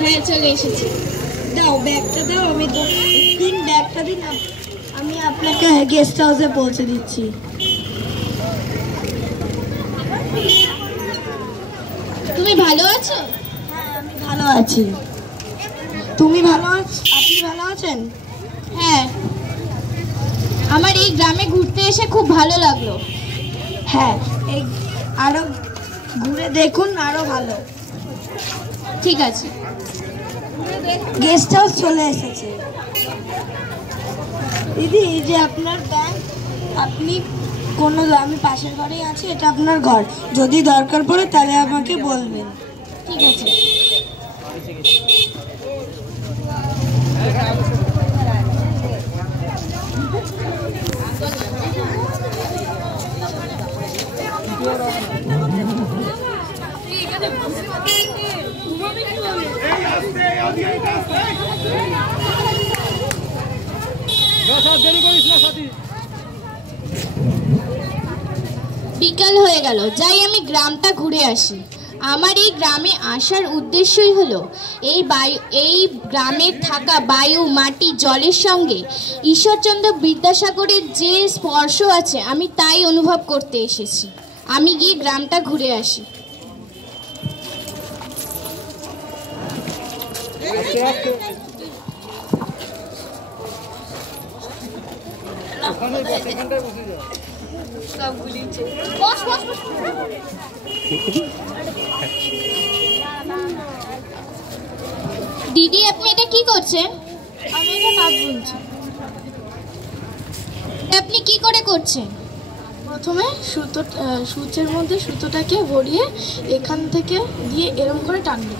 হ্যাঁ চলে এসেছি। দাও ব্যাগটা দাও, আমি দিন ব্যাগটা দিন, আমি আপনাকে গেস্ট হাউসে পৌঁছে দিচ্ছি। তুমি ভালো আছো? হ্যাঁ আমি ভালো আছি। তুমি ভালো আছো? আপনি ভালো আছেন? হ্যাঁ, আমার এই গ্রামে ঘুরতে এসে খুব ভালো লাগলো। হ্যাঁ, এই আরো ঘুরে দেখুন, আরো ভালো। ঠিক আছে। গেস্ট হাউস চলে এসেছে। দিদি এই যে আপনার ব্যাগ, আপনি আমি পাশের ঘরেই আছি, এটা আপনার ঘর, যদি দরকার পড়ে তাহলে আমাকে বলবেন। ঠিক আছে। বিকাল হয়ে গেল, যাই আমি গ্রামটা ঘুরে আসি। আমার এই গ্রামে আসার উদ্দেশ্যই হলো এই গ্রামের থাকা বায়ু, মাটি, জলের সঙ্গে ঈশ্বরচন্দ্র বিদ্যাসাগরের যে স্পর্শ আছে আমি তাই অনুভব করতে এসেছি। আমি গিয়ে গ্রামটা ঘুরে আসি। দিদি আপনি এটা কি করছেন? আমি এটা কাজ বলছি। আপনি কি করে করছেন? প্রথমে সূচের মধ্যে সুতোটাকে ভরিয়ে এখান থেকে দিয়ে এরকম করে টানবে।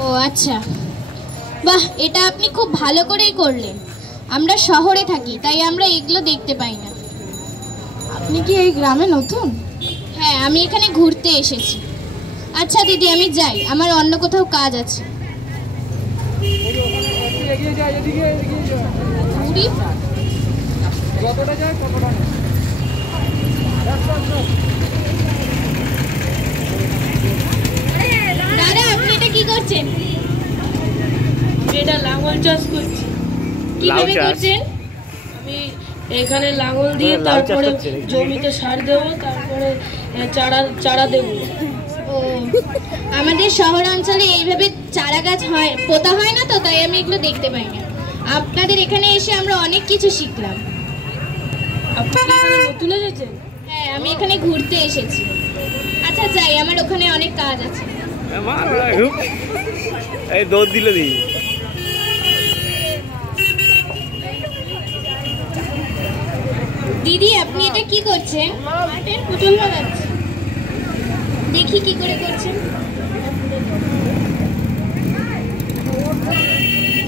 ও আচ্ছা, বাহ, এটা আপনি খুব ভালো করেই করলেন। আমরা শহরে থাকি, তাই আমরা এগুলো দেখতে পাই না। আপনি কি এই গ্রামে নতুন? হ্যাঁ, আমি এখানে ঘুরতে এসেছি। আচ্ছা দিদি আমি যাই, আমার অন্য কোথাও কাজ আছে। দাদা আপনি এটা কি করছেন? এটা লাঙল চাষ করছি। কিভাবে করছেন? আমি এখানে লাঙল দিয়ে তারপরে জমিতে সার দেবো, তারপরে চারা দেবো। ও, আমাদের শহর অঞ্চলে এইভাবে চারা গাছ হয়, পোতা হয় না তো, তাই আমি এগুলো দেখতে পাই না। আপনাদের এখানে এসে আমরা অনেক কিছু শিখলাম। আপনি কি এখানে নতুন এসেছেন? হ্যাঁ, আমি এখানে ঘুরতে এসেছি। আচ্ছা যাই, আমার ওখানে অনেক কাজ আছে। এই দৌড় দিল দি। দিদি আপনি এটা কি করছেন? মাঠের পুতুল বানাচ্ছি। দেখি কি করে করছেন।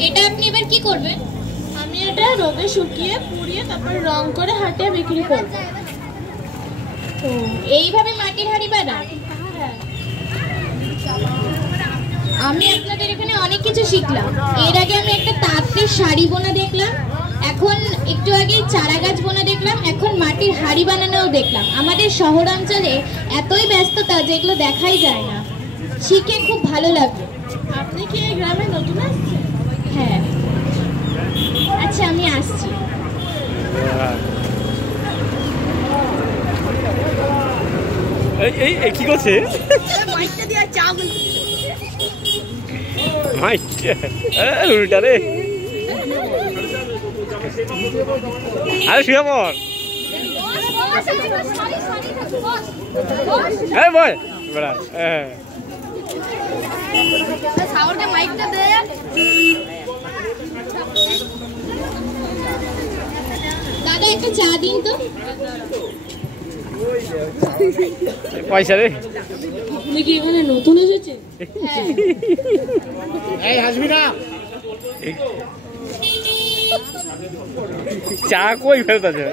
এটা আপনি এবার কি করবেন? আমি এটা রোদে শুকিয়ে পুড়িয়ে তারপর রং করে হাটে বিক্রি করব। ও, এইভাবে মাটির হাঁড়ি বানায়? আমি আপনাদের এখানে অনেক কিছু শিখলাম। এর আগে আমি একটা তাঁতের শাড়ি বোনা দেখলাম, এখন একটু আগে চারা গাছ বোনা দেখলাম, এখন মাটির হাঁড়ি বানানোও দেখলাম। আমাদের শহরাঞ্চলে এতই ব্যস্ততা যেগুলো দেখাই যায় না। শিখে খুব ভালো লাগলো। আপনি কি এই গ্রামে নতুন আসছেন? হ্যাঁ। আচ্ছা আমি আসছি। এই কি করছে? মাইকটা দিয়ে চা বলছি। উল্টা রে। আরে শুয়ে পড়। বল বেড়া। সাগরকে মাইকটা দে। দাদা একটা চা দিন তো। পয়সা রে। আপনি কি এখানে নতুন এসেছেন? হ্যাঁ। এই হাসবি না। চা কই ফেরত আছে?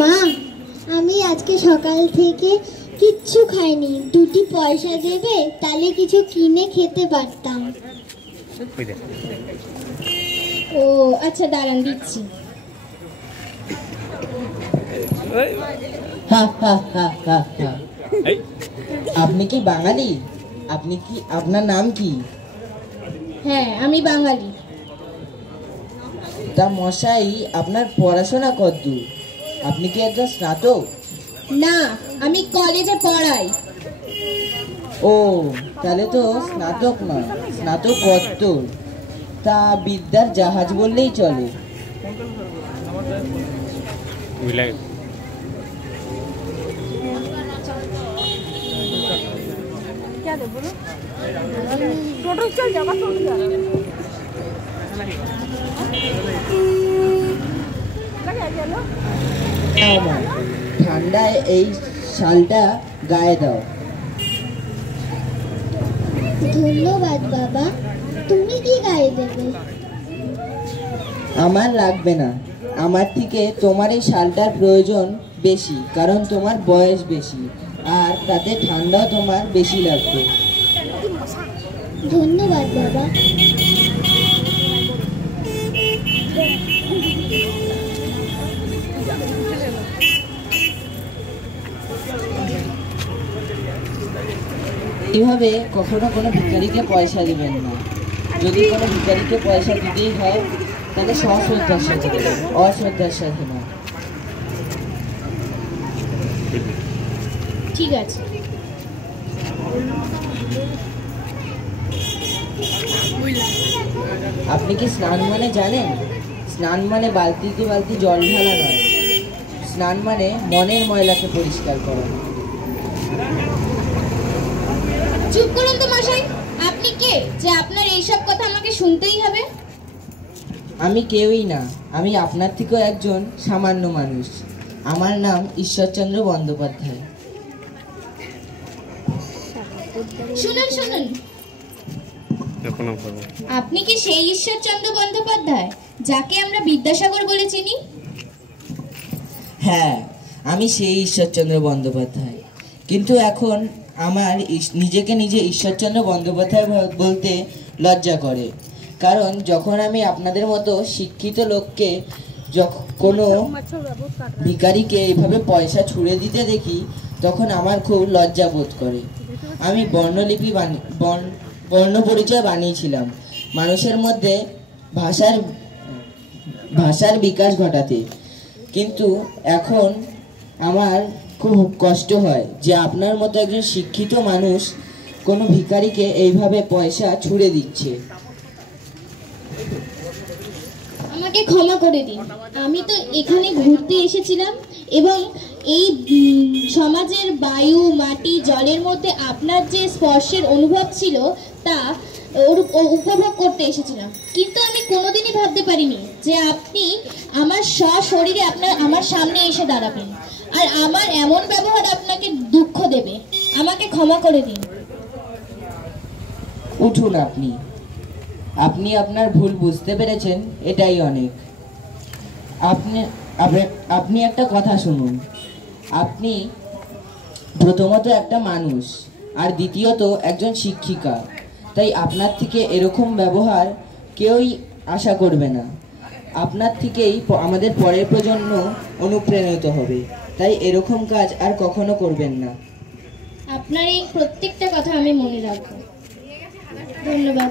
মা, আমি আজকে সকাল থেকে কিচ্ছু খাইনি, 2টি পয়সা দেবে, তাহলে কিছু কিনে খেতে পারতাম। ও আচ্ছা দাঁড়ান দিচ্ছি। হা হা হা হা হা। এই আপনি কি বাঙালি? আপনার নাম কি? হ্যাঁ, আমি বাঙালি। তা মশাই, আপনার পড়াশোনা কতদূর? আপনি কি একজন স্নাতক? না, আমি কলেজে পড়াই। ও, তাহলে তো স্নাতক নয়, স্নাতকোত্তর। তা বিদ্যার জাহাজ বললেই চলে। বুঝলে নাও মা, ঠান্ডায় এই শালটা গায়ে দাও। ধন্যবাদ বাবা। তুমি কি গায়ে দেবে? আমার লাগবে না, আমার থেকে তোমার এই শালটার প্রয়োজন বেশি, কারণ তোমার বয়স বেশি আর তাতে ঠান্ডাও তোমার বেশি লাগবে। ধন্যবাদ বাবা। এইভাবে কখনো কোনো ভিখারিকে পয়সা দিবেন না। যদি কোনো ভিখারিকে পয়সা দিতেই হয় তাহলে সশ্রদ্ধার সাথে দেবেন, অশ্রদ্ধার সাথে না। ঠিক আছে। আপনি কি স্নান মানে জানেন? স্নান মানে বালতিতে বালতি জল ঢালা নয়, স্নান মানে মনের ময়লাকে পরিষ্কার করা। চুপ করুন তো মশাই। আপনি কে যে আপনার এইসব কথা আমাকে শুনতেই হবে? আমি কেউই না, আমি আপনার থেকেও একজন সামান্য মানুষ। আমার নাম ঈশ্বরচন্দ্র বন্দ্যোপাধ্যায়। শুনুন শুনুন, এখন করবো। আপনি কি সেই ঈশ্বরচন্দ্র বন্দ্যোপাধ্যায় যাকে আমরা বিদ্যাসাগর বলে চিনি? হ্যাঁ, আমি সেই ঈশ্বরচন্দ্র বন্দ্যোপাধ্যায়, কিন্তু এখন আমার নিজেকে নিজে ঈশ্বরচন্দ্র বন্দ্যোপাধ্যায় বলতে লজ্জা করে। কারণ যখন আমি আপনাদের মতো শিক্ষিত লোককে কোনো ভিখারিকে এইভাবে পয়সা ছুঁড়ে দিতে দেখি, তখন আমার খুব লজ্জা বোধ করে। আমি বর্ণ পরিচয় বানিয়েছিলাম মানুষের মধ্যে ভাষার বিকাশ ঘটাতে, কিন্তু এখন আমার খুব কষ্ট হয় যে আপনার মতো একজন শিক্ষিত মানুষ কোনো ভিখারিকে এইভাবে পয়সা ছুঁড়ে দিচ্ছে। আমাকে ক্ষমা করে দিন। আমি তো এখানে ঘুরতে এসেছিলাম এবং এই সমাজের বায়ু, মাটি, জলের মধ্যে আপনার যে স্পর্শের অনুভব ছিল তা উপভোগ করতে এসেছিলাম। কিন্তু আমি কোনোদিনই ভাবতে পারিনি যে আপনি আমার সশরীরে আমার সামনে এসে দাঁড়াবেন আর আমার এমন ব্যবহার আপনাকে দুঃখ দেবে। আমাকে ক্ষমা করে দিন। উঠুন, আপনি আপনার ভুল বুঝতে পেরেছেন, এটাই অনেক। আপনি একটা কথা শুনুন। আপনি প্রথমত একটা মানুষ আর দ্বিতীয়ত একজন শিক্ষিকা, তাই আপনার থেকে এরকম ব্যবহার কেউই আশা করবে না। আপনার থেকেই আমাদের পরের প্রজন্ম অনুপ্রাণিত হবে, তাই এরকম কাজ আর কখনো করবেন না। আপনার এই প্রত্যেকটা কথা আমি মনে রাখবো। ধন্যবাদ।